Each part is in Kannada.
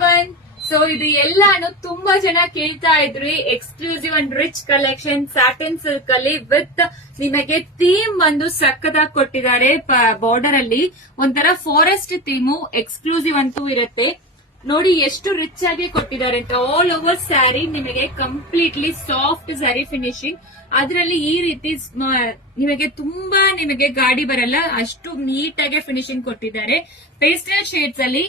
ಎವ್ರಿವನ್. ಸೊ ಇದು ಎಲ್ಲಾನು ತುಂಬಾ ಜನ ಕೇಳ್ತಾ ಇದ್ರಿ. Exclusive and rich collection satin silk ಅಲ್ಲಿ ವಿತ್ ನಿಮಗೆ ಥೀಮ್ ಬಂದು ಸಕ್ಕದಾಗಿ ಕೊಟ್ಟಿದ್ದಾರೆ. ಬಾರ್ಡರ್ ಅಲ್ಲಿ ಒಂಥರ ಫಾರೆಸ್ಟ್ ಥೀಮು ಎಕ್ಸ್ಕ್ಲೂಸಿವ್ ಅಂತೂ ಇರುತ್ತೆ. ನೋಡಿ ಎಷ್ಟು ರಿಚ್ ಆಗಿ ಕೊಟ್ಟಿದ್ದಾರೆ ಅಂತ. ಆಲ್ ಓವರ್ ಸ್ಯಾರಿ ನಿಮಗೆ ಕಂಪ್ಲೀಟ್ಲಿ ಸಾಫ್ಟ್ ಸ್ಯಾರಿ ಫಿನಿಶಿಂಗ್. ಅದರಲ್ಲಿ ಈ ರೀತಿ ನಿಮಗೆ ತುಂಬಾ ನಿಮಗೆ ಗಾಡಿ ಬರಲ್ಲ, ಅಷ್ಟು ನೀಟ್ ಆಗಿ ಫಿನಿಶಿಂಗ್ ಕೊಟ್ಟಿದ್ದಾರೆ. ಪೇಸ್ಟಲ್ ಶೇಡ್ಸ್ ಅಲ್ಲಿ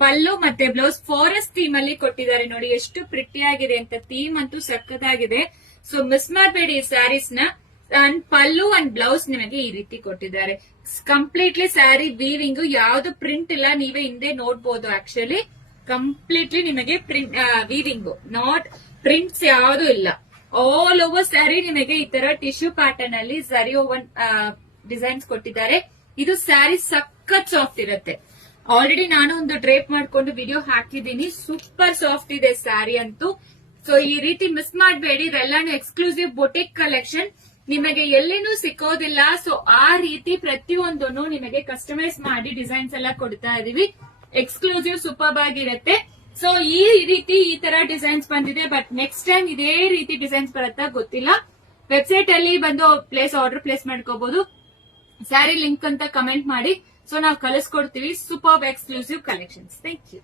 ಪಲ್ಲು ಮತ್ತೆ ಬ್ಲೌಸ್ ಫಾರೆಸ್ಟ್ ಥೀಮ್ ಅಲ್ಲಿ ಕೊಟ್ಟಿದ್ದಾರೆ. ನೋಡಿ ಎಷ್ಟು ಪ್ರಿಟಿ ಆಗಿದೆ ಅಂತ. ಥೀಮ್ ಅಂತೂ ಸಕ್ಕತ್ತಾಗಿದೆ. ಸೊ ಮಿಸ್ ಮಾಡಬೇಡಿ ಈ ಸ್ಯಾರೀಸ್ ನ. ಅಂಡ್ ಪಲ್ಲು ಅಂಡ್ ಬ್ಲೌಸ್ ನಿಮಗೆ ಈ ರೀತಿ ಕೊಟ್ಟಿದ್ದಾರೆ. ಕಂಪ್ಲೀಟ್ಲಿ ಸ್ಯಾರಿ ವೀವಿಂಗ್, ಯಾವ್ದು ಪ್ರಿಂಟ್ ಇಲ್ಲ, ನೀವೇ ಹಿಂದೆ ನೋಡ್ಬೋದು. ಆಕ್ಚುಲಿ ಕಂಪ್ಲೀಟ್ಲಿ ನಿಮಗೆ ಪ್ರಿಂಟ್ ವೀವಿಂಗ್, ನಾಟ್ ಪ್ರಿಂಟ್ಸ್ ಯಾವ್ದು ಇಲ್ಲ. ಆಲ್ ಓವರ್ ಸ್ಯಾರಿ ನಿಮಗೆ ಈ ತರ ಟಿಶ್ಯೂ ಪ್ಯಾಟರ್ನ್ ಅಲ್ಲಿ ಸರಿ ಓವನ್ ಡಿಸೈನ್ಸ್ ಕೊಟ್ಟಿದ್ದಾರೆ. ಇದು ಸ್ಯಾರಿ ಸಖತ್ ಸಾಫ್ಟ್ ಇರುತ್ತೆ. ಆಲ್ರೆಡಿ ನಾನು ಒಂದು ಡ್ರೇಪ್ ಮಾಡ್ಕೊಂಡು ವಿಡಿಯೋ ಹಾಕಿದ್ದೀನಿ. ಸೂಪರ್ ಸಾಫ್ಟ್ ಇದೆ ಸ್ಯಾರಿ ಅಂತೂ. ಸೊ ಈ ರೀತಿ ಮಿಸ್ ಮಾಡಬೇಡಿ. ಇವೆಲ್ಲಾನು ಎಕ್ಸ್ಕ್ಲೂಸಿವ್ ಬೊಟಿಕ್ ಕಲೆಕ್ಷನ್, ನಿಮಗೆ ಎಲ್ಲಿನೂ ಸಿಕ್ಕೋದಿಲ್ಲ. ಸೊ ಆ ರೀತಿ ಪ್ರತಿಯೊಂದನ್ನು ನಿಮಗೆ ಕಸ್ಟಮೈಸ್ ಮಾಡಿ ಡಿಸೈನ್ಸ್ ಎಲ್ಲ ಕೊಡ್ತಾ ಇದೀವಿ. ಎಕ್ಸ್ಕ್ಲೂಸಿವ್ ಸೂಪರ್ ಆಗಿರುತ್ತೆ. ಸೊ ಈ ರೀತಿ ಈ ತರ ಡಿಸೈನ್ಸ್ ಬಂದಿದೆ. ಬಟ್ ನೆಕ್ಸ್ಟ್ ಟೈಮ್ ಇದೇ ರೀತಿ ಡಿಸೈನ್ಸ್ ಬರುತ್ತಾ ಗೊತ್ತಿಲ್ಲ. ವೆಬ್ಸೈಟ್ ಅಲ್ಲಿ ಬಂದು ಆರ್ಡರ್ ಪ್ಲೇಸ್ ಮಾಡ್ಕೋಬಹುದು. ಸ್ಯಾರಿ ಲಿಂಕ್ ಅಂತ ಕಮೆಂಟ್ ಮಾಡಿ. ಸೊ ನಾವು ಕಳಿಸ್ಕೊಡ್ತೀವಿ super exclusive collections. Thank you.